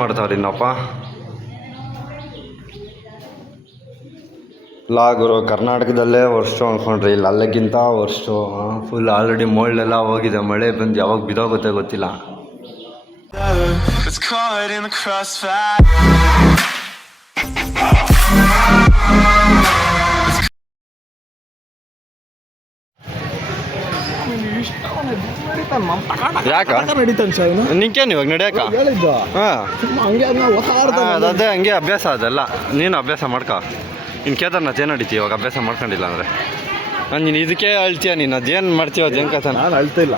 ಮಾಡ್ತಾವ್ರಿ ಇನ್ನಪ್ಪ ಲಾಗುರು ಕರ್ನಾಟಕದಲ್ಲೇ ವರ್ಷ ಅಂದ್ಕೊಂಡ್ರಿ ಇಲ್ಲಿ ಅಲ್ಲಕ್ಕಿಂತ ವರ್ಷ ಫುಲ್ ಆಲ್ರೆಡಿ ಮೋಲ್ಡೆಲ್ಲ ಹೋಗಿದೆ, ಮಳೆ ಬಂದು ಯಾವಾಗ ಬಿದೋಗುತ್ತೆ ಗೊತ್ತಿಲ್ಲ. ಯಾಕ ನಿಂಕೇನು ಇವಾಗ ನಡೆಯಕ ಅದೇ ಹಂಗೆ ಅಭ್ಯಾಸ ಅದೆಲ್ಲ, ನೀನು ಅಭ್ಯಾಸ ಮಾಡ್ಕೊ. ಇನ್ನು ಕೇದಾರ್ನಾಥ್ ಏನು ನಡೀತಿ ಇವಾಗ ಅಭ್ಯಾಸ ಮಾಡ್ಕೊಂಡಿಲ್ಲ ಅಂದರೆ ನೀನು ಇದಕ್ಕೆ ಅಳ್ತೀಯ, ನೀನು ಅದೇನು ಮಾಡ್ತೀವ ಅದು ಹೆಂಗೆ ಕಥ ನಾನು ಅಳ್ತಿಲ್ಲ.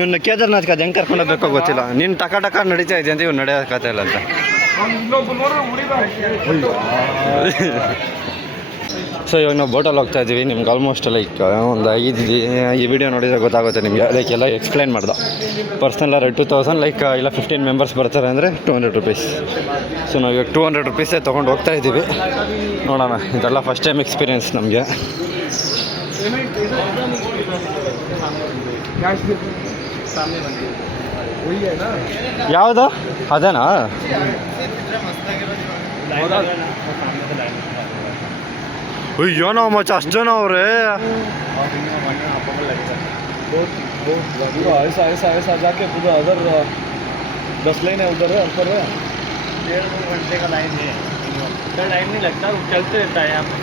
ಇವ್ನ ಕೇದಾರ್ನಾಥ್ಗೆ ಅದು ಹೆಂಗೆ ಕರ್ಕೊಂಡು ಹೋಗ್ಬೇಕು ಗೊತ್ತಿಲ್ಲ. ನೀನು ಟಕ ನಡೀತಾ ಇದೆಯಾ ಅಂತ ಇವ್ನು ನಡೆಯೋಕತ್ತ ಇಲ್ಲ ಅಂತ. ಸೊ ಇವಾಗ ನಾವು ಬೋಟಲ್ಲಿ ಹೋಗ್ತಾ ಇದ್ದೀವಿ. ನಿಮ್ಗೆ ಆಲ್ಮೋಸ್ಟ್ ಲೈಕ್ ಒಂದು ಈ ವಿಡಿಯೋ ನೋಡಿದರೆ ಗೊತ್ತಾಗುತ್ತೆ ನಿಮಗೆ. ಲೈಕ್ ಎಲ್ಲ ಎಕ್ಸ್ಪ್ಲೈನ್ ಮಾಡ್ದೆ. ಪರ್ಸ್ನಲ್ 2000 ಲೈಕ್ ಇಲ್ಲ 15 ಮೆಂಬರ್ಸ್ ಬರ್ತಾರೆ ಅಂದರೆ 200 ರುಪೀಸ್. ಸೊ ನಾವು ಇವಾಗ 200 ರುಪೀಸೇ ತೊಗೊಂಡು ಹೋಗ್ತಾ ಇದ್ದೀವಿ. ನೋಡೋಣ, ಇದೆಲ್ಲ ಫಸ್ಟ್ ಟೈಮ್ ಎಕ್ಸ್ಪೀರಿಯೆನ್ಸ್ ನಮಗೆ. ಯಾವುದು ಅದೇನಾ? ಏನೋ ಮಚ್ಚ ಅಷ್ಟು ಜನ ಅವ್ರೆ. ऐसा जाके पूरा अदर 10 लाइन है उधर है ऊपर है। 1.5 घंटे का लाइन है, इतना टाइम नहीं लगता, चलते रहता है यहाँ पे।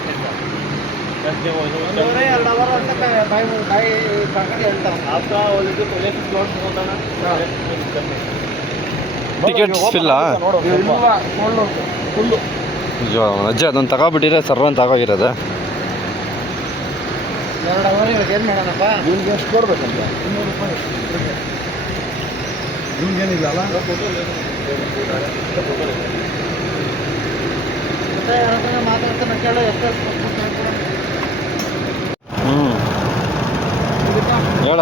आपका पहले स्लॉट होता ना, ಟಿಕೆಟ್ಸ್ ಇಲ್ಲ ಅಯ್ಯೋ ಅಜ್ಜಿ ಅದೊಂದು ತಗೊಬಿಟ್ಟಿದ್ರೆ ಸರ್ವ ಅಂತ ಆಗೋಗಿರೋದೆ. 2 ಅವರ್ ಏನು ಮಾಡೋಣಪ್ಪ? ಇವ್ನಿಗೆ ಎಷ್ಟು ಕೊಡ್ಬೇಕಂತ? 200 ರೂಪಾಯಿ. ಇವ್ನಿಗೇನಿಲ್ಲ ಅಲ್ಲ? ಮಾತಾಡ್ತಾನೆ ಕೇಳೋ ಎಷ್ಟು ಹೇಳ.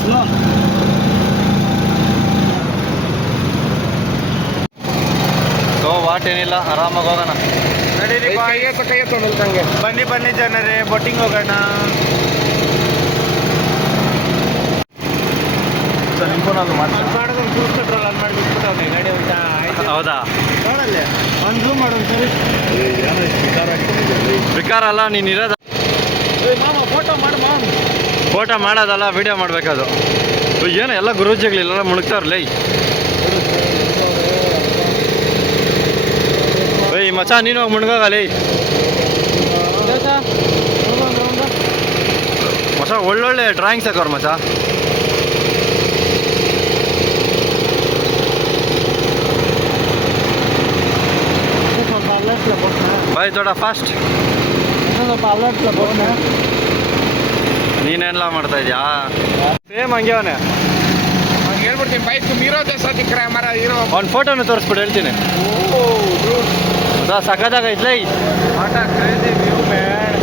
ಸ್ಲೋ ಸೊ ವಾಟ್ ಏನಿಲ್ಲ, ಆರಾಮಾಗಿ ಹೋಗೋಣ. ನಡೀರಿ, ಕೈ ತೊಗೊಳ್ತಂಗೆ ಬನ್ನಿ ಜನರೇ, ಬೋಟಿಂಗ್ ಹೋಗೋಣ. ಹೌದಾ? ನೋಡಲ್ಲಿ ಒಂದು ಝೂಮ್ ಮಾಡೋದು ಸರಿ. ವಿಕಾರ ಅಲ್ಲ ನೀನು ಇರೋದು. ಮಾಮ ಫೋಟೋ ಮಾಡಿ ಮಾಮ. ಫೋಟೋ ಮಾಡೋದಲ್ಲ, ವಿಡಿಯೋ ಮಾಡಬೇಕದು. ಏನೋ ಎಲ್ಲ ಗುರೂಜಿಗಳಿಲ್ಲ ಮುಳುಗ್ತಾವ್ರಲ್ಲ. ಏಯ್ ಮಚ, ನೀನು ಹೋಗಿ ಮುಳುಗೋಗಲ್ಲ. ಮಚ ಒಳ್ಳೊಳ್ಳೆ ಡ್ರಾಯಿಂಗ್ಸ್ ಹಾಕೋರು ಮಚ. ಬಾಯ್ ದೊಡ್ಡ ಫಾಸ್ಟ್. ನೀನೆಲ್ಲ ಮಾಡ್ತಾ ಇದೆಯಾ? ಸೇಮ್ ಹಂಗೆ ಅವನೇ ಹೇಳ್ಬಿಡ್ತೀನಿ. ಬೈಕ್ ಹೀರೋ ಜೈಸಾ ದಿಖ್ ರಹಾ ಹಮಾರಾ ಹೀರೋ. ಅವ್ನ ಫೋಟೋನು ತೋರಿಸ್ಬಿಟ್ಟು ಹೇಳ್ತೀನಿ. ಸಖತ್ತಾಗ ಐತ್ಲ ವ್ಯೂ ಮ್ಯಾನ್.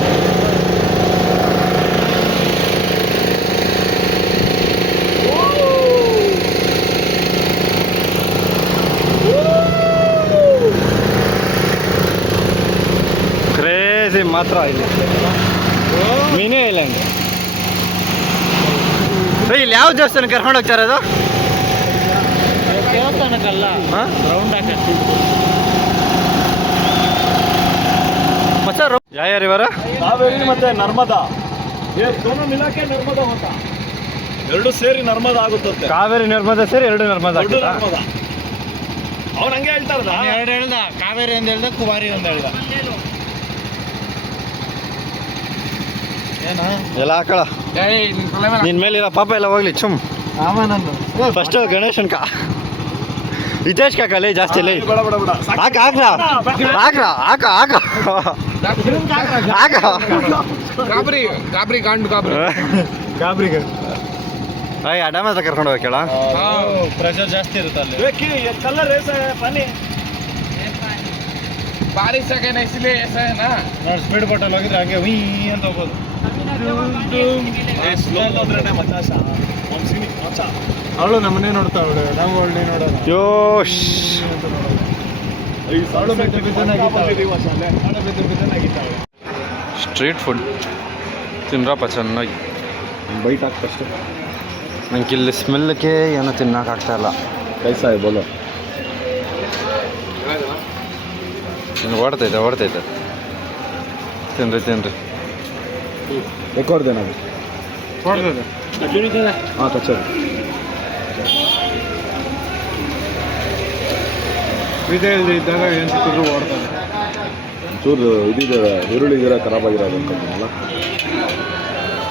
ಕ್ರೇಜಿ ಮಾತ್ರ ಇಲ್ಲಿ ಮಿನಿ ಐಲ್ಯಾಂಡ್. ಇಲ್ಲಿ ಯಾವ ದೇವಸ್ಥಾನ ಕರ್ಕೊಂಡು ಹೋಗ್ತಾರೆ? ಅದು ದೇವಸ್ಥಾನಕ್ಕಲ್ಲ, ರೌಂಡ್ ಹಾಕಿ ಮಚ್ಚ. ಯಾರ್ಯಾರು ಇವರ? ಕಾವೇರಿ ಮತ್ತೆ ನರ್ಮದಾ, ದೋನೋ ಮಿಲಾಕೆ ನರ್ಮದಾ ಹೋತ, ಎರಡು ಸೇರಿ ನರ್ಮದಾ ಆಗುತ್ತದೆ. ಕಾವೇರಿ ನರ್ಮದಾ ಸೇರಿ ಎರಡು ನರ್ಮದಾ. ಅವ್ನು ಹಂಗೆ ಹೇಳ್ತಾರದ. ಎರಡು ಹೇಳ್ದ, ಕಾವೇರಿ ಒಂದು ಹೇಳ್ದ, ಕುಮಾರಿ ಒಂದು ಹೇಳ್ದ. ಎಲ್ಲ ಹಾಕಳ ನಿನ್ ಮೇಲಿರೋ ಪಾಪ ಎಲ್ಲ ಹೋಗ್ಲಿ ಚುಮ್. ಫಸ್ಟ್ ಗಣೇಶನ್ ಕಾ ಹಿತೇಶ್ ಕಾಕಲೇ ಜಾಸ್ತಿ ಇಲ್ಲ. ಹಾಕ ಹಾಕ್ರ ಹಾಕ್ರ ಹಾಕ ಹಾಕ ಹಾಕ ಗಾಬರಿ ಗಾಬರಿ ಗಾಂಡು ಗಾಬರಿ ಗಾಬರಿ. ಅಯ್ಯ ಅಡ್ಡ ಮಾತ್ರ ಕರ್ಕೊಂಡು ಹೋಗ್ಯಾಳ. ಪ್ರೆಷರ್ ಜಾಸ್ತಿ ಇರುತ್ತೆ ಅಲ್ಲಿ. ಕಲರ್ ऐसा है पानी बारिश से कहना इसलिए ऐसा है ना. ಸ್ಪೀಡ್ ಬೋಟಲ್ಲಿ ಹೋಗಿದ್ರೆ ಹಾಗೆ ವೀ ಅಂತ ಹೋಗೋದು. ಸ್ಲೋ ಹೋದ್ರೇನೆ ಮಚಾಸ. ಅವಳು ನಮ್ಮನ್ನೇ ನೋಡ್ತಾವಳೆ, ನಾವು ಅವಳನ್ನೇ ನೋಡೋಣ. ಯೋಶ್ ಸ್ಟ್ರೀಟ್ ಫುಡ್ ತಿನ್ರಪ್ಪ ಚೆನ್ನಾಗಿ. ಬೈಟ್ ಹಾಕ್ತಷ್ಟೇ. ನಂಗೆ ಇಲ್ಲಿ ಸ್ಮೆಲ್ಗೆ ಏನೋ ತಿನ್ನೋಕ್ಕಾಗ್ತಾಯಿಲ್ಲ. ಕೈಸಾ ಬೋಲೋ. ಓಡ್ತೈತೆ ತಿನ್ರಿ. ರೆಕಾರ್ಡ್ದೆ ನಾವು ಹಾಂ ಕಚೋರಿ ಇದ್ದಾಗ ಏನು ಸಿಕ್ಕಿದ್ರು ಓಡ್ತಾನೆ. ಚೂರು ಇದಿದೆ ಈರುಳ್ಳಿ ಗಿರ ಖರಾಬ್ ಆಗಿರೋದು ಅನ್ಕೊಂತೀನಲ್ಲ.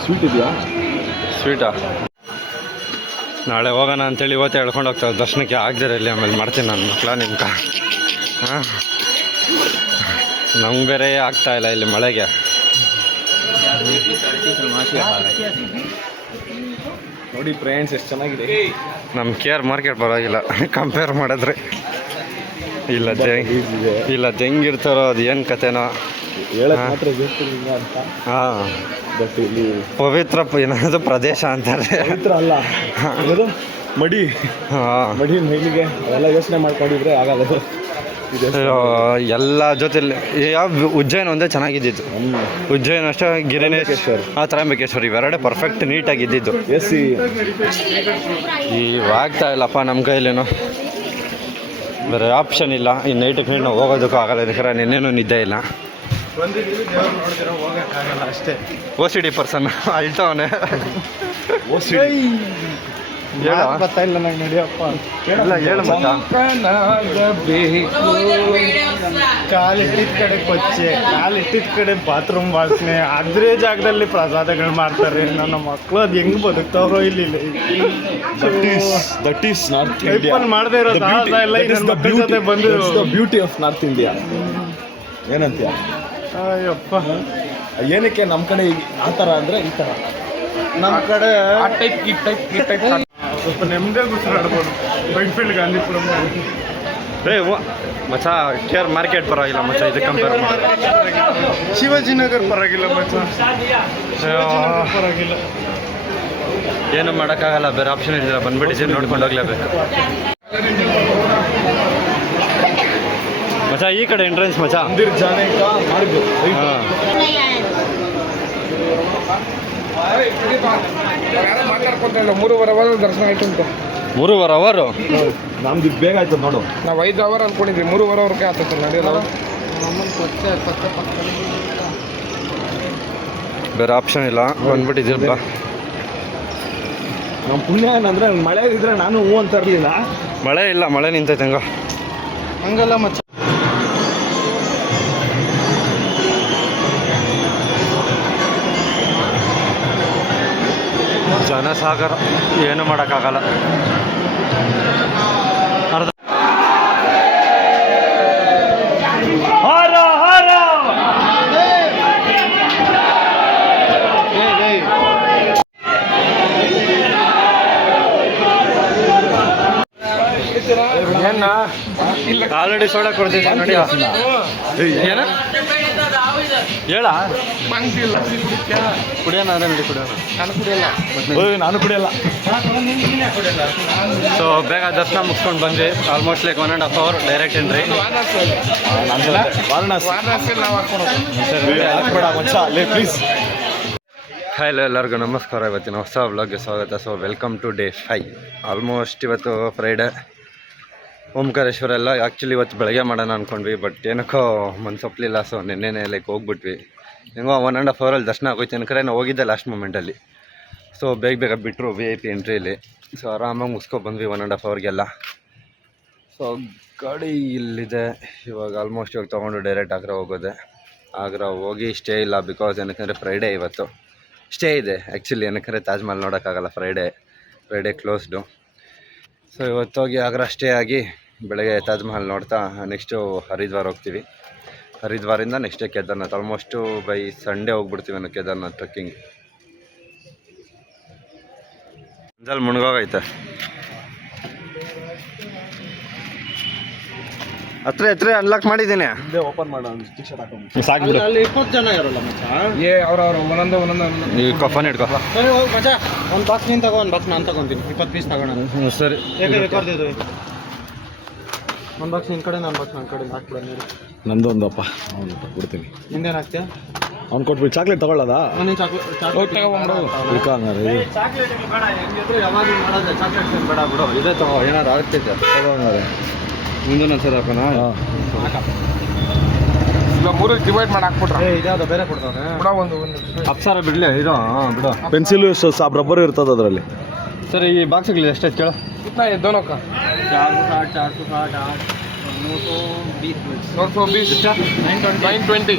ಸ್ವೀಟ್ ಇದೆಯಾ? ಸ್ವೀಟಾ? ನಾಳೆ ಹೋಗೋಣ ಅಂತೇಳಿ ಇವತ್ತೇ ಹೇಳ್ಕೊಂಡು ಹೋಗ್ತಾರೆ ದರ್ಶನಕ್ಕೆ. ಆಗದಿರ ಇಲ್ಲಿ ಆಮೇಲೆ ಮಾಡ್ತೀನಿ ನಾನು ಮಕ್ಕಳ ನಿಮ್ಗೆ. ಹಾಂ, ನಮ್ಗೆ ಬೇರೆ ಆಗ್ತಾಯಿಲ್ಲ ಇಲ್ಲಿ ಮಳೆಗೆ. ನೋಡಿ ಫ್ರೆಂಡ್ಸ್ ಎಷ್ಟು ಚೆನ್ನಾಗಿದೆ. ನಮ್ಮ KR ಮಾರ್ಕೆಟ್ ಪರವಾಗಿಲ್ಲ ಕಂಪೇರ್ ಮಾಡಿದ್ರೆ. ಇಲ್ಲ ಹೆಂಗಿರ್ತಾರೋ ಅದು ಏನು ಕತೆನೋ ಹೇಳಕ್ ಮಾತ್ರ ಅಂತ. ಹಾಂ, ಬಟ್ ಇಲ್ಲಿ ಪವಿತ್ರ ಏನಾದ್ರು ಪ್ರದೇಶ ಅಂತಾರೆ. ಪವಿತ್ರ ಅಲ್ಲ, ಮಡಿ. ಹಾಂ, ಮಡಿ ಮೈಲಿಗೆ ಅವೆಲ್ಲ ಯೋಚನೆ ಮಾಡ್ಕೊಂಡಿದ್ರೆ ಆಗಲ್ಲ. ಎಲ್ಲ ಜೊತೆಲಿ ಯಾವ ಉಜ್ಜಯಿನ ಒಂದೇ ಚೆನ್ನಾಗಿದ್ದಿತ್ತು. ಉಜ್ಜಯಿನ ಅಷ್ಟೇ, ಗಿರಿನೇಶ್ವರ್, ತ್ರ್ಯಂಬಕೇಶ್ವರ ಇವೆರಡೇ ಪರ್ಫೆಕ್ಟ್ ನೀಟಾಗಿದ್ದಿದ್ದು. ಆಗ್ತಾ ಇಲ್ಲಪ್ಪ ನಮ್ಮ ಕೈಲೇನು, ಬೇರೆ ಆಪ್ಷನ್ ಇಲ್ಲ. ಈ ನೈಟಿಗೆ ನಾವು ಹೋಗೋದಕ್ಕೂ ಆಗಲ್ಲ, ಇದಕ್ಕೆ ನಿನ್ನೇನು ನಿದ್ದೆ ಇಲ್ಲ. ಅಷ್ಟೇ. OCD ಪರ್ಸನ್ ಅಳ್ತವನೆ. ಬರ್ತಾ ಇಲ್ಲ ನಂಗೆ ನಡಿಯಪ್ಪ. ಹೇಳು ಮತ್ತ. ಕಾಲಿಟ್ಟಿದ ಕಡೆ ಕೊಚ್ಚೆ, ಕಾಲಿಟ್ಟಿದ ಕಡೆ ಬಾತ್ರೂಮ್ ವಾಸನೆ, ಅದ್ರೇ ಜಾಗದಲ್ಲಿ ಪ್ರಸಾದಗಳು ಮಾಡ್ತಾರೆ. ನನ್ನ ಮಕ್ಕಳು ಅದು ಹೆಂಗ್ ಬದುಕ್ತಾವ್ರೋ ಇಲ್ಲಿ. That is North India. ಮಾಡದೇ ಇರೋ ಜೊತೆ ಬಂದು ಬ್ಯೂಟಿ ಆಫ್ ನಾರ್ತ್ ಇಂಡಿಯಾ. ಏನಂತೀಯ? ಅಯ್ಯಪ್ಪ, ಏನಕ್ಕೆ ನಮ್ಮ ಕಡೆ ಆ ಥರ ಅಂದರೆ ಈ ಥರ, ನಮ್ಮ ಕಡೆ ಆ ಟೈಪ್ ಈ ಟೈಪ್ ಸ್ವಲ್ಪ ನೆಮ್ಮದಿ ಗುಡ್ಸ್ರಾಡ್ಬೋದು. ಬೈಟ್ಫೀಲ್ಡ್ ಗಾಂಧಿಪುರಂ ಮಚ್ಚ KR ಮಾರ್ಕೆಟ್ ಪರವಾಗಿಲ್ಲ ಮಚ್ಚ, ಇದು ಕಂಪೇರ್ ಮಾಡಿ. ಶಿವಾಜಿನಗರ್ ಪರವಾಗಿಲ್ಲ ಮಚ್ಚ, ಪರವಾಗಿಲ್ಲ. ಏನು ಮಾಡೋಕ್ಕಾಗಲ್ಲ, ಬೇರೆ ಆಪ್ಷನ್ ಇದ್ದಿಲ್ಲ. ಬಂದ್ಬಿಟ್ಟಿದ್ದೀವಿ, ನೋಡ್ಕೊಂಡು ಹೋಗ್ಲೇಬೇಕು ಮಚ್ಚ. ಈ ಕಡೆ ಎಂಟ್ರೆನ್ಸ್ ಮಚ್ಚ. ಮಂದಿರ್ ಜಾನೆ ಮಾಡ್ಬೋದು. ಹಾಂ, ಮಾತಾಡ್ಕೊಂತ 3.5 ಅವರ್ ದರ್ಶನ ಆಯ್ತು ಅಂತ. 3.5 ಅವರು ನಮ್ದು ಬೇಗ ಆಯ್ತು ನೋಡು. ನಾವು 5 ಅವರ್ ಅನ್ಕೊಂಡಿದ್ವಿ, 3.5 ಅವರ್ಗೆ ಆಗ್ತದೆ ನಡೆಯೋದು. ಬೇರೆ ಆಪ್ಷನ್ ಇಲ್ಲ, ಬಂದ್ಬಿಟ್ಟಿದ್ದೀರಪ್ಪ. ನಮ್ಮ ಪುಣ್ಯ ಏನಂದ್ರೆ ಮಳೆ ಇದ್ರೆ ನಾನು ಹೂ ಅಂತ ಇರಲಿಲ್ಲ. ಮಳೆ ಇಲ್ಲ, ಮಳೆ ನಿಂತೈತೆ ಹಂಗಲ್ಲ ಮಚ್ಚ. ಜನಸಾಗರ, ಏನು ಮಾಡೋಕ್ಕಾಗಲ್ಲ. ಅರ್ಧ ಆಲ್ರೆಡಿ ಸೋಡಾ ಕೊಡ್ತಿದ್ದೆ ನೋಡಿ. ಏನ ಹೇಳ ಕುಡಿಯೋಣ, ಅದೇ ನೋಡಿ ಕುಡಿಯೋಣ. ನಾನು ಕುಡಿಯಲ್ಲ. ಸೊ ಬೇಗ ದರ್ಶನ ಮುಗಿಸ್ಕೊಂಡು ಬಂದ್ವಿ. Almost like 1.5 hour direct entry. Please. Hello, ಎಲ್ಲರಿಗೂ ನಮಸ್ಕಾರ. ಇವತ್ತಿನ ಹೊಸ ವ್ಲಾಗ್ಗೆ ಸ್ವಾಗತ. So welcome to day 5. Almost ಇವತ್ತು ಫ್ರೈಡೇ. ಓಂಕಾರೇಶ್ವರ ಎಲ್ಲ ಆ್ಯಕ್ಚುಲಿ ಇವತ್ತು ಬೆಳಗ್ಗೆ ಮಾಡೋಣ ಅಂದ್ಕೊಂಡ್ವಿ, ಬಟ್ ಏನಕ್ಕೋ ಮನ್ಸೊಪ್ಪಲಿಲ್ಲ. ಸೊ ನಿನ್ನೆನೇ ಲೈಕ್ ಹೋಗ್ಬಿಟ್ವಿ. ಹೆಂಗೋ 1.5 ಅವರಲ್ಲಿ ದರ್ಶನ ಆಗೋಯ್ತು. ನನ್ನ ನಾವು ಹೋಗಿದ್ದೆ ಲಾಸ್ಟ್ ಮೂಮೆಂಟಲ್ಲಿ. ಸೊ ಬೇಗ ಬಿಟ್ಟರು VIP ಎಂಟ್ರಿಯಲ್ಲಿ. ಸೊ ಆರಾಮಾಗಿ ಮುಗಿಸ್ಕೊಬಂದ್ವಿ 1.5 ಅವರ್ಗೆಲ್ಲ. ಸೊ ಗಾಡಿ ಇಲ್ಲಿದೆ. ಇವಾಗ ಆಲ್ಮೋಸ್ಟ್ ಇವಾಗ ತೊಗೊಂಡು ಡೈರೆಕ್ಟ್ ಆಗ್ರಾ ಹೋಗೋದೆ. ಆಗ್ರಾ ಹೋಗಿ ಸ್ಟೇ ಇಲ್ಲ, ಬಿಕಾಸ್ ಏನಕ್ಕಂದರೆ ಫ್ರೈಡೇ ಇವತ್ತು. ಸ್ಟೇ ಇದೆ ಆ್ಯಕ್ಚುಲಿ, ಏನಕ್ಕಂದರೆ ತಾಜ್ ಮಹಲ್ ನೋಡೋಕ್ಕಾಗಲ್ಲ, ಫ್ರೈಡೇ ಕ್ಲೋಸ್ಡು. ಸೊ ಇವತ್ತೋಗಿ ಆಗ್ರಾ ಸ್ಟೇ ಆಗಿ ಬೆಳಗ್ಗೆ ತಾಜ್ ಮಹಲ್ ನೋಡ್ತಾ ನೆಕ್ಸ್ಟು ಹರಿದ್ವಾರ ಹೋಗ್ತೀವಿ. ಹರಿದ್ವಾರಿಂದ next day Kedarnath. Almost by Sunday ಹೋಗ್ಬಿಡ್ತೀವಿ ಅನ್ನೋ ಕೇದಾರ್ನಾಥ್ ಟ್ರೆಕ್ಕಿಂಗ್. ಅಂಜಲ್ ಮುಣ್ಗೋಗೈತೆ. ಹತ್ರ ಅನ್ಲಾಕ್ ಮಾಡಿದ್ದೀನಿ. ಓಪನ್ ಮಾಡೋ ಸಾಕು. ಅಲ್ಲಿ 20 ಜನ ಇರಲ್ಲ ಮಚ್ಚ. ಅವ್ರವ್ರು ಒಂದೊಂದು ನೀವು ಕಫನ್ ಹಿಡ್ಕೊ ಮಚ್ಚ. ಒಂದು ಬಾಕ್ಸ್ ನೀನು ತಗೋ, ಒಂದು ಬಾಕ್ಸ್ ನಾನು ತಗೊತೀನಿ. 20 ಪೀಸ್ ತಗೋಣ. ಸರಿ. ಒಂದು ಬಾಕ್ಸ್ ನಿನ್ನ ಕಡೆ ನನ್ನ ಬಾಕ್ಸ್ ನನ್ನ ಕಡೆ ಹಾಕ್ಬಿಡ ನೀರು. ನಂದೊಂದಪ್ಪ ಅವನು ಕೊಡ್ತೀನಿ. ನಿಂದೇನು ಹಾಕ್ತೀಯ? ಅವ್ನು ಕೊಟ್ಬಿಟ್ಟು ಚಾಕ್ಲೇಟ್ ತಗೊಳ್ಳೋದಾ? ನೀನು ಚಾಕ್ಲೇಟ್ ಹಂಗಾರೆ ಚಾಕ್ಲೇಟ್ ಬೇಡ, ಹೆಂಗಿದ್ರು ಯಾವಾಗ ಮಾಡೋದು ಚಾಕ್ಲೇಟ್ ಬೇಡ ಬಿಡು, ಇದೇ ತಗೋ, ಏನಾದ್ರು ಆಗ್ತೈತೆ ಹಂಗಾರೆ ಮುಂದಿನ ಸರಿ ಹಾಕೋಣ. ಇಲ್ಲ 3 ಡಿವೈಡ್ ಮಾಡಿ ಹಾಕ್ಬಿಟ್ರೆ ಇದ್ಯಾವ್ದು ಬೇರೆ ಕೊಡ್ತಾನೆ ಕೂಡ ಒಂದು ಅಪ್ಸಾರ ಬಿಡಲಿ ಇದು ಬಿಡು. ಪೆನ್ಸಿಲು ರಬ್ಬರ್ ಇರ್ತದೆ ಅದರಲ್ಲಿ. ಸರಿ ಈ ಬಾಕ್ಸ್ಗಳು ಎಷ್ಟೈತೆ ಕೇಳು? कितना है दोनों का? 920 920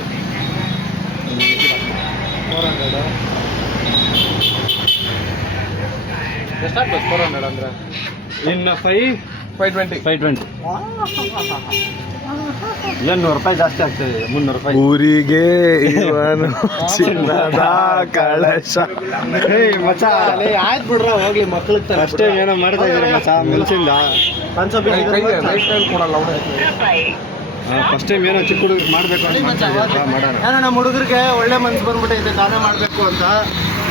ಎಷ್ಟಾಗ್ಬೋದು 400 ಅಂದರೆ? ಇನ್ನು 520 ಏನು ₹100 ಜಾಸ್ತಿ ಆಗ್ತದೆ, ₹300. ಊರಿಗೆ ಇವನು ಚಿನ್ನದ ಕಳಶ. ಆಯ್ತು ಬಿಡ್ರ ಹೋಗ್ಲಿ, ಮಕ್ಳಿಗೆ ಅಷ್ಟೇ ಏನೋ ಮಾಡ್ತಾ ಇದ್ದಾರೆ ಮಚ್ಚ ಮನ್ಸಿಂದ. ಕೊಡಲ್ಲ ಫಸ್ಟ್ ಟೈಮ್ ಏನೋ ಚಿಕ್ಕ ಹುಡುಗ ಮಾಡಬೇಕು ಅಂತ ಮಾಡೋಣ. ಏನೋ ನಮ್ಮ ಹುಡುಗರಿಗೆ ಒಳ್ಳೆ ಮನ್ಸು ಬಂದ್ಬಿಟ್ಟೈತೆ ದಾನ ಮಾಡಬೇಕು ಅಂತ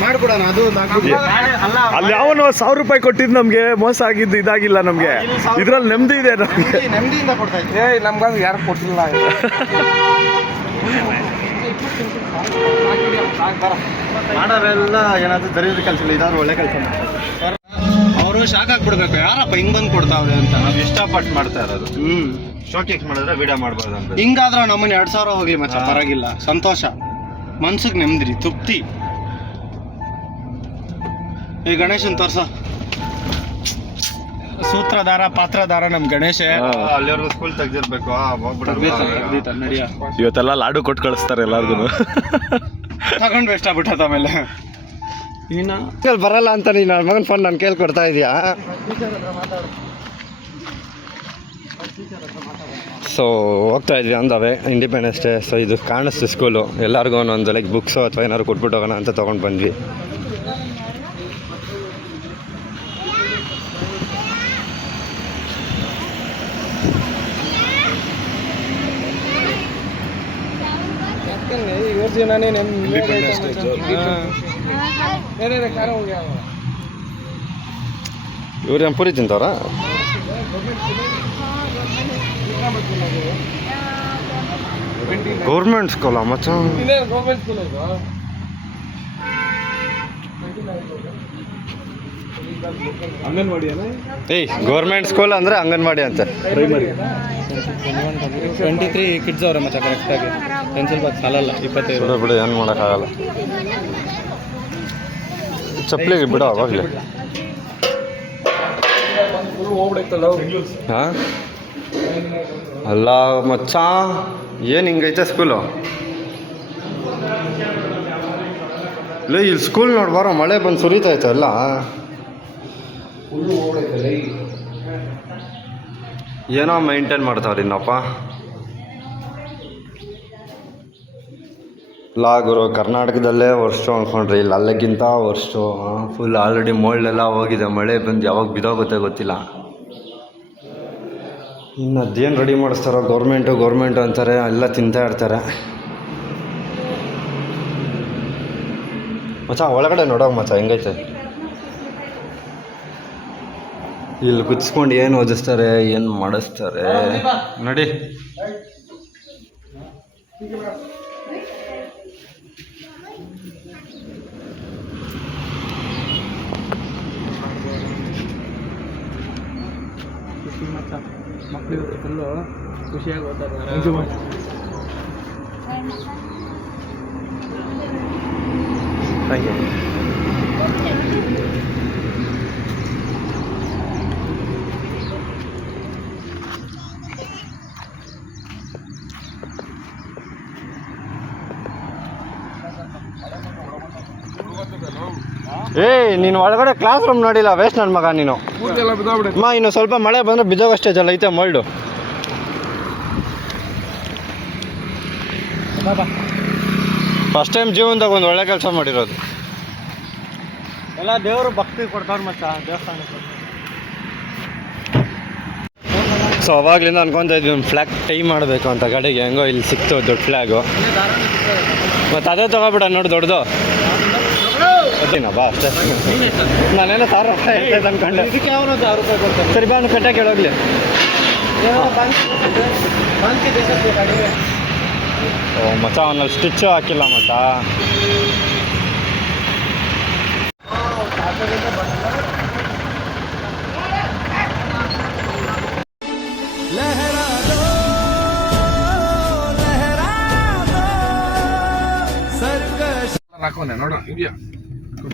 ಮಾಡ್ಬಿಡೋಣ. ಅದು ಅಲ್ಲಿ ಯಾವನೋ ₹1000 ಕೊಟ್ಟಿದ್ದು ನಮ್ಗೆ ಮೋಸ ಆಗಿದ್ದು ಇದಾಗಿಲ್ಲ ನಮ್ಗೆ. ಇದ್ರಲ್ಲಿ ನೆಮ್ಮದಿ ಇದೆ ನಮ್ಗೆ. ನೆಮ್ಮದಿಯಿಂದ ಕೊಡ್ತಾ ಇದ್ದೆ. ನಮ್ಗಂದು ಯಾರು ಕೊಟ್ಟಿಲ್ಲ. ಮಾಡೋರೆಲ್ಲ ಏನಾದ್ರು ದರಿದ್ರ ಕೆಲಸ ಇಲ್ಲ, ಇದಾದ್ರು ಒಳ್ಳೆ ಕೆಲಸ ಮಾಡ್ತಾರೆ. ಅವರು ಶಾಕ್ ಆಗ್ಬಿಡ್ಬೇಕು, ಯಾರಪ್ಪ ಹಿಂಗ್ ಬಂದು ಕೊಡ್ತಾವ್ರೆ ಅಂತ. ನಾವು ಇಷ್ಟಪಟ್ಟು ಮಾಡ್ತಾ ಇರೋದು. ಶೋಕೇಸ್ ಮಾಡಿದ್ರೆ ವಿಡಿಯೋ ಮಾಡ್ಬೋದು ಅಂತ. ಹಿಂಗಾದ್ರೆ ನಮ್ಮನ್ನ 2000 ಹೋಗ್ಲಿ ಮಚ್ಚ, ಪರವಾಗಿಲ್ಲ, ಸಂತೋಷ, ಮನ್ಸಿಗೆ ನೆಮ್ಮದಿ, ತೃಪ್ತಿ. ಈ ಗಣೇಶನ್ ತೋರ್ಸ, ಸೂತ್ರಧಾರ ಪಾತ್ರಧಾರ ನಮ್ ಗಣೇಶ. ಅಲ್ಲಿವರೆಗೂ ಸ್ಕೂಲ್ ತೆಗ್ದಿರ್ಬೇಕು. ನಡಿಯ ಇವತ್ತೆಲ್ಲ ಲಾಡು ಕೊಟ್ಟು ಕಳಿಸ್ತಾರೆ ಎಲ್ಲಾರ್ಗು. ತಗೊಂಡು ಇಷ್ಟ ಬಿಟ್ಟದ ಆಮೇಲೆ ಇನ್ನು ಬರಲ್ಲ ಅಂತ ನೀನು ನನ್ನ ಮಗನ ಫೋನ್ ನಾನು ಕೇಳಿ ಕೊಡ್ತಾ ಇದೀಯಾ. ಸೊ ಹೋಗ್ತಾ ಇದ್ವಿ ಅಂದವೆ ಇಂಡಿಪೆಂಡೆನ್ಸ್ ಡೇ. ಸೊ ಇದು ಕಾಣಿಸ್ತು ಸ್ಕೂಲು. ಎಲ್ಲರಿಗೂ ಒಂದೊಂದು ಲೈಕ್ ಬುಕ್ಸು ಅಥವಾ ಏನಾದ್ರು ಕೊಟ್ಬಿಟ್ಟು ಹೋಗೋಣ ಅಂತ ತೊಗೊಂಡು ಬಂದ್ವಿ. ಇವ್ರು ಏನು ಪುರಿ ತಿಂತವ್ರ? ಗೌರ್ಮೆಂಟ್ ಸ್ಕೂಲ ಮಚ್ಚ? ಅಂಗನವಾಡಿ ಏಯ್ ಗೌರ್ಮೆಂಟ್ ಸ್ಕೂಲ್ ಅಂದರೆ ಅಂಗನವಾಡಿ ಅಂತ. ಪ್ರೈಮರಿ 23 ಕಿಡ್ಸ್ ಅವ್ರೆ ಮಚ್ಚ ಕರೆಕ್ಟಾಗಿ. ಪೆನ್ಸಿಲ್ ಬಾಕ್ಸ್ ಸಾಲಲ್ಲ, 25 ಬಿಡು, ಏನು ಮಾಡೋಕ್ಕಾಗಲ್ಲ. ಚಪ್ಪಲಿಗೆ ಬಿಡು ಅವಾಗಲೇ. ಹಾಂ ಅಲ್ಲ ಮಚ್ಚ, ಏನು ಹಿಂಗೈತೆ ಸ್ಕೂಲು? ಇಲ್ಲ ಇಲ್ಲಿ ಸ್ಕೂಲ್ ನೋಡಿ ಬಾರೋ, ಮಳೆ ಬಂದು ಸುರಿತೈತೆ ಎಲ್ಲ. ಏನೋ ಮೈಂಟೈನ್ ಮಾಡ್ತಾವ್ರಿ ಇನ್ನಪ್ಪ. ಗುರು ಕರ್ನಾಟಕದಲ್ಲೇ ವರ್ಷ ಅಂದ್ಕೊಂಡ್ರಿ, ಇಲ್ಲಿ ಅಲ್ಲಿಗಿಂತ ವರ್ಷ ಫುಲ್ ಆಲ್ರೆಡಿ ಮೋಲ್ಡೆಲ್ಲ ಹೋಗಿದೆ. ಮಳೆ ಬಂದು ಯಾವಾಗ ಬಿದೋಗುತ್ತೆ ಗೊತ್ತಿಲ್ಲ. ಇನ್ನು ಅದೇನು ರೆಡಿ ಮಾಡಿಸ್ತಾರೋ ಗೌರ್ಮೆಂಟು ಅಂತಾರೆ, ಎಲ್ಲ ತಿಂತಾ ಇರ್ತಾರೆ ಮಚ್ಚ. ಒಳಗಡೆ ನೋಡೋಕೆ ಮಚ್ಚ ಹೆಂಗೈತೆ. ಇಲ್ಲಿ ಕುತ್ಸ್ಕೊಂಡು ಏನು ಓದಿಸ್ತಾರೆ, ಏನು ಮಾಡಿಸ್ತಾರೆ ನೋಡಿ. ಮಕ್ಕಳು ಫುಲ್ಲು ಖುಷಿಯಾಗಿ ಓದ್ತಾರೆ. Thank you. ಏಯ್ ನೀನು ಒಳಗಡೆ ಕ್ಲಾಸ್ ರೂಮ್ ನೋಡಿಲ್ಲ, ವೇಸ್ಟ್ ನನ್ನ ಮಗ ನೀನು. ಅಮ್ಮ ಇನ್ನು ಸ್ವಲ್ಪ ಮಳೆ ಬಂದರೆ ಬಿದ್ದೋಗೋ ಸ್ಟೇಜಲ್ಲಿ ಐತೆ ಮೋಲ್ಡು. ಫಸ್ಟ್ ಟೈಮ್ ಜೀವನದಾಗ ಒಂದು ಒಳ್ಳೆ ಕೆಲಸ ಮಾಡಿರೋದು. ಎಲ್ಲ ದೇವರು ಭಕ್ತಿ ಕೊಡ್ತಾರೆ ಮಚ್ಚ, ದೇವಸ್ಥಾನಕ್ಕೆ. ಸೊ ಅವಾಗಲಿಂದ ಅನ್ಕೊತಾ ಇದ್ವಿ ಒಂದು ಫ್ಲ್ಯಾಗ್ ಟೈ ಮಾಡಬೇಕು ಅಂತ ಗಾಡಿಗೆ. ಹೆಂಗೋ ಇಲ್ಲಿ ಸಿಕ್ತು ದೊಡ್ಡ ಫ್ಲ್ಯಾಗು. ಮತ್ತು ಅದೇ ತೊಗೊಬಿಡ ನೋಡಿ ದೊಡ್ಡದು. ಬಾ ಅಷ್ಟೇ. ನಾನೇನೋ ₹1000 ಅನ್ಕೊಂಡೆ. ಇದಕ್ಕೆ ಯಾವ ₹1000 ಕೊಡ್ತಾರೆ? ಸರಿ ಬಾ ಕಟ್ಟಾಗಿ ಹೇಳೋಗ್ಲಿ. ಓ ಮಚ್ಚ ಅವನಲ್ಲಿ ಸ್ಟಿಚ್ಚು ಹಾಕಿಲ್ಲ ಮಚ್ಚ. ಹಾಕೋನೆ ನೋಡ ಇದೆಯಾ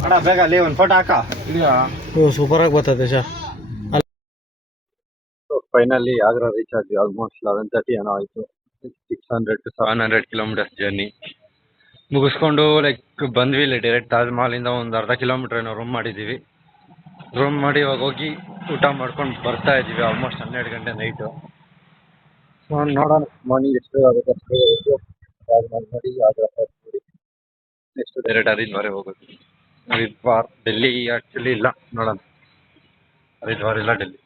ಅಣ್ಣ ಬೇಗ ಅಲ್ಲಿ ಒಂದು ಫೋಟೋ ಹಾಕ. ಇದೆಯಾ ಸೂಪರ್ ಆಗಿ ಬರ್ತದೆ ಶಾ. ಫೈನಲಿ ಆಗ್ರಾ ರೀಚ್ ಆದ್ವಿ. ಆಲ್ಮೋಸ್ಟ್ 11:30 ಏನೋ ಆಯಿತು. 600 to 700 ಕಿಲೋಮೀಟರ್ಸ್ ಜರ್ನಿ ಮುಗಿಸ್ಕೊಂಡು ಲೈಕ್ ಬಂದ್ವಿ. ಇಲ್ಲಿ ಡೈರೆಕ್ಟ್ ತಾಜ್ ಮಹಲಿಂದ ಒಂದು ಅರ್ಧ ಕಿಲೋಮೀಟರ್ ಏನೋ ರೂಮ್ ಮಾಡಿದ್ದೀವಿ. ರೂಮ್ ಮಾಡಿ ಇವಾಗ ಹೋಗಿ ಊಟ ಮಾಡ್ಕೊಂಡು ಬರ್ತಾ ಇದ್ದೀವಿ. ಆಲ್ಮೋಸ್ಟ್ 12 ಗಂಟೆ ನೈಟು. ನೋಡೋಣ ಮಾರ್ನಿಂಗ್ ಎಷ್ಟು ಆಗುತ್ತೆ ಅಷ್ಟು ತಾಜ್ ಮಹಲ್ ನೋಡಿ ಆಗ್ರಾ ಫೋರ್ಟ್ ನೋಡಿ ನೆಕ್ಸ್ಟ್ ಡೈರೆಕ್ಟ್ ಹರಿದ್ವಾರ ಹೋಗೋದು. ಹರಿದ್ವಾರ್ ಡೆಲ್ಲಿ ಆ್ಯಕ್ಚುಲಿ ಇಲ್ಲ, ನೋಡೋಣ. ಹರಿದ್ವಾರ್ ಇಲ್ಲ ಡೆಲ್ಲಿ.